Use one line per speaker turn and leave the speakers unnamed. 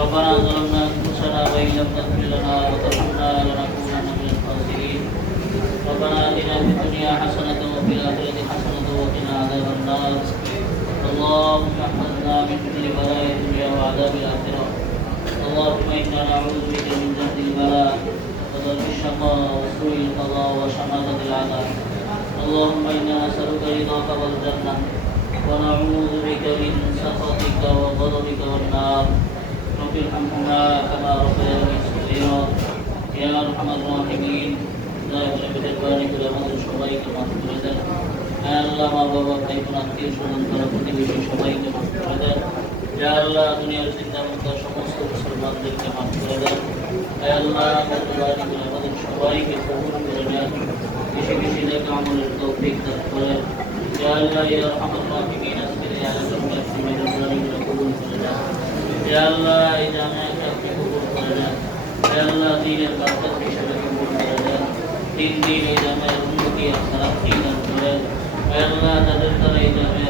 ربنا ظلمنا أنفسنا وإن لم تغفر لنا وترحمنا لنكونن من الخاسرين. ربنا آتنا في الدنيا حسنة وفي الآخرة حسنة وقنا عذاب النار. اللهم احفظنا من كل بلاء الدنيا وعذاب الآخرة. اللهم إنا نعوذ بك من جهد البلاء وضر الشقاء وسوء القضاء وشماتة العذاب. اللهم إنا نسألك رضاك والجنة ونعوذ بك من سخطك وغضبك والنار. رب ارحمهما كما ربياني صغيرا يا ارحم الراحمين لا يغلب البارك আমাদের সবাইকে মাফ করে দেন হ্যাঁ আল্লাহ মা বাবা ভাই বোন আত্মীয় স্বজন তারা প্রতিবেশী সবাইকে মাফ করে দেন ইয়া আল্লাহ দুনিয়ার চিন্তা মুক্ত সমস্ত মুসলমানদেরকে মাফ করে দেন হ্যাঁ আল্লাহ আমাদের বাড়িগুলো আমাদের সবাইকে কবুল করে নেন বেশি বেশি দেখে আমলের তৌফিক দান করেন ইয়া আল্লাহ ইয়া আরহামার রাহিমিন আজকের আল্লাহ এই জানাকে আপনি কবুল করে নেন আল্লাহ দিনের বরকত হিসেবে কবুল করে নেন দিন এই জামায় উন্নতি তারাক্কি দান করেন তাদের দ্বারা এই জামায়